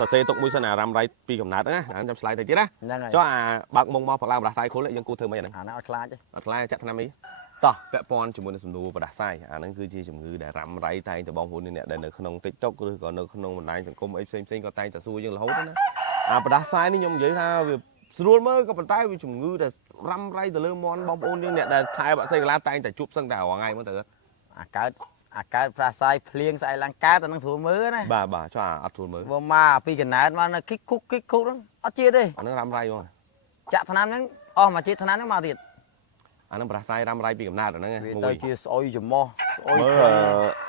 តសេទុកមួយសិនអារ៉ាំរៃពីកំណត់ណាចាំឆ្លៃទៅទៀតណាចុះអាបើកមុងមកផឡើងប្រដាសាយខុលយើងគូធ្វើមិនហ្នឹងអាហ្នឹងអត់ខ្លាចទេអត់ខ្លាចចាក់ថ្នាំអីតោះពាក់ព័ន្ធជាមួយនឹងសំណួរប្រដាសាយអាហ្នឹងគឺជាជំងឺដែលរ៉ាំរៃតែងតែបងប្អូនអ្នកដែលនៅក្នុង TikTok ឬក៏នៅក្នុងបណ្ដាញសង្គមអីផ្សេងក៏តែងតែសួរយើងរហូតណាអាប្រដាសាយនេះខ្ញុំនិយាយថាវាស្រួលមើលក៏ប៉ុន្តែវាជំងឺដែលរ៉ាំរៃទៅលើមាន់បងប្អូនយើងអ្នកដែលថែបាក់សៃកាឡាតែងតែជួបសឹងតែរាល់ថ្ងៃមើលទៅអាកើតប្រដាសាយភ្លៀងស្អែកឡើងកើតអាហ្នឹងស្រួលមើលណាបាទចុះអត់ស្រួលមើលបើមកពីកណែតមកគិកគុកហ្នឹងអត់ជាតិទេអាហ្នឹងរ៉ាំរៃហ្មងចាក់ថ្នាំហ្នឹងអស់មកជាតិថ្នាំហ្នឹងមកទៀតអាហ្នឹងប្រដាសាយរ៉ាំរៃពីកំណើតអាហ្នឹងវាទៅជាស្អុយច្រមុះស្អុយ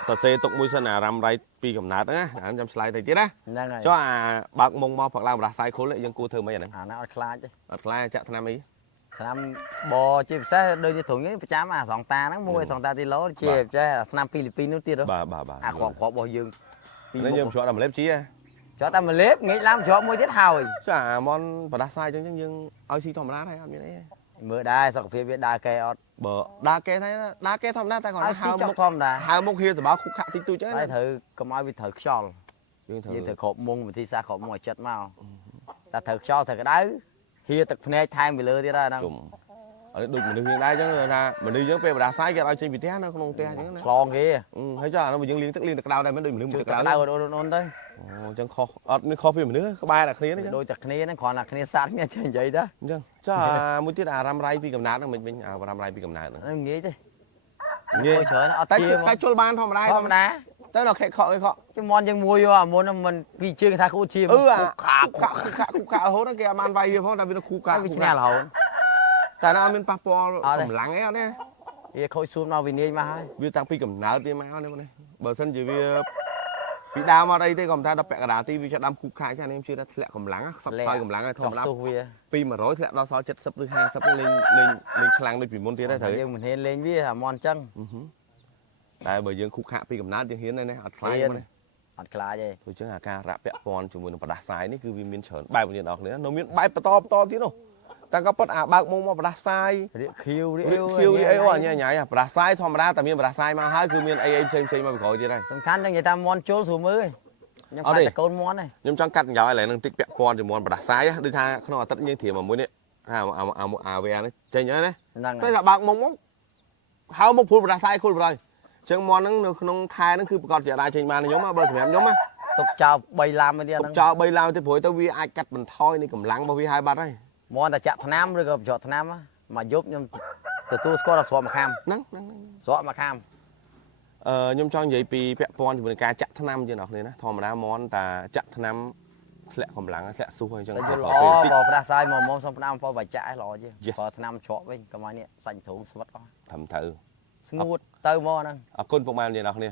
តសេទុកមួយសិនអារ៉ាំរៃពីកំណើតណាអាហ្នឹងចាំឆ្លៃទៅទៀតណាហ្នឹងហើយចុះអាបើកមុងមកផឹកឡើងប្រដាសាយខុលយើងគួរធ្វើម៉េចអាហ្នឹងអាហ្នឹងអត់ខ្លាចទេអត់ខ្លាចចាក់ថ្នាំអីថ្នាំបជាពិសេសដូចជាធុងនេះប្រចាំអាសងតាហ្នឹងមួយសងតាទីឡូជាពិសេសថ្នាំពីលីពីននោះទៀតបាទអាគ្រាប់របស់យើងពីនេះយើងជាប់តែម្លេបជាជាប់តែម្លេបងាកឡើងជាប់មួយទៀតហើយចាអាមនប្រដាសាយអញ្ចឹងយើងឲ្យស៊ីធម្មតាហើយអត់មានអីមើលដែរសុខភាពវាដើរកែអត់បើដើរកែថាដើរកែធម្មតាតែគាត់ហៅមុខធម្មតាហៅមុខហៀសបោខុកខាក់តិចតួចហ្នឹងតែត្រូវកុំឲ្យវាត្រូវខ្យល់យើងត្រូវគ្របមុងវិធីសាស្ត្រគ្របមុងឲ្យចិត្តមកតែត្រូវខ្យល់ត្រូវក្តៅហៀទឹកភ្នែកថែមពីលើទៀតហើយហ្នឹងអត់ដូចមនុស្សយើងដែរអញ្ចឹងថាមនុស្សយើងពេលបដាសាយគេឲ្យចេញពីផ្ទះនៅក្នុងផ្ទះអញ្ចឹងណាឆ្លងគេហើយចុះអានោះយើងលាងទឹកក្តៅដែរមិនដូចមនុស្សទឹកក្តៅអូនទៅអូអញ្ចឹងខុសអត់មានខុសពីមនុស្សក្បែរតែគ្នាហ្នឹងដូចតែគ្នាហ្នឹងគ្រាន់តែគ្នាសាត់គ្នាចេះនិយាយទៅអញ្ចឹងចុះមួយទៀតអារ៉ាំរៃពីកំណើតហ្នឹងមិនវិញអារ៉ាំរៃពីកំណើតហ្នឹងងាយទេងាយច្រើនអត់ជាតែជុលបានធម្មតាទៅដល់ខេខកជំនន់យើងមួយអាមុនមិនពីជើងថាគូជាគូខារហូតគេអត់បានវាយវាផងតែវាគូខាវាឆ្ងាល់រហូតតែអត់មានប៉ះពាល់កម្លាំងអីអត់ទេវាខូចសួនមកវិនាយមកហើយវាតាំងពីកំណើតវាមកនេះបើសិនជាវាពីដើមអត់អីទេក៏មិនថាដល់ពាក់កណ្ដាលទីវាចាប់ដើមគូខាចានេះខ្ញុំជឿថាធ្លាក់កម្លាំងខ្សត់ខ្សោយកម្លាំងហើយធម្មតាពី100ធ្លាក់ដល់សល់70ឬ50លេងខ្លាំងដូចពីមុនទៀតហើយត្រូវយើងមិនហ៊ានលេងវាអាមន់អញ្ចឹងតែបើយើងខុកខាក់ពីកំណើតយើងហ៊ានទេណាអត់ខ្លាចទេអត់ខ្លាចទេព្រោះអញ្ចឹងអាការរ៉ាក់ពាក់ព័ន្ធជាមួយនឹងប្រដាសាយនេះគឺវាមានច្រើនបែបគ្នាដល់គ្នានៅមានបែបបន្តទៀតនោះតែក៏ប៉ុតអាបើកមុំមកប្រដាសាយរៀកខៀវអីអូអញ៉ៃប្រដាសាយធម្មតាតែមានប្រដាសាយមកហើយគឺមានអីផ្សេងមកពីក្រោយទៀតហើយសំខាន់ចឹងនិយាយថាមន់ជុលស្រួលមើលខ្ញុំខ្លាចតែកូនមន់ហើយខ្ញុំចង់កាត់កញ្ចោឥឡូវនឹងតិចពាក់ព័ន្ធជាមួយប្រដាសាយដូចថាក្នុងអាទិត្យយើងត្រៀមមួយនេះអាវែនេះចេញហើយណាតែថាបើកមុំមកហៅមកព្រួលប្រដាសាយខុលប្រយចឹងមន់ហ្នឹងនៅក្នុងខែហ្នឹងគឺប្រកាសជាអាចចេញបានខ្ញុំបើសម្រាប់ខ្ញុំណាទុកចោល3ឡាមទៀតហ្នឹងទុកចោល3ឡាមទៀតព្រោះទៅវាអាចកាត់បន្ថយនៃកម្លាំងរបស់វាហើយបាត់ហើយមន់តែចាក់ថ្នាំឬក៏បញ្ចុះថ្នាំមកយប់ខ្ញុំទទួលស្គាល់ថាស្រកមកខាំហ្នឹងស្រកមកខាំខ្ញុំចង់និយាយពីពាក់ព័ន្ធជាមួយនឹងការចាក់ថ្នាំជាអ្នកគ្នាណាធម្មតាមន់តែចាក់ថ្នាំធ្លាក់កម្លាំងធ្លាក់ស៊ូហើយអញ្ចឹងល្អបើផ្ដាសាយមកសុំផ្ដាំពោបចាក់ឲ្យល្អជាងបើថ្នាំច្រកវិញកុំឲ្យនេះសាច់ទ្រូងស្វិតអស់ត្រឹមត្រូវស្ងួតទៅមកហ្នឹងអរគុណពុកម៉ែអ្នកនរគ្នា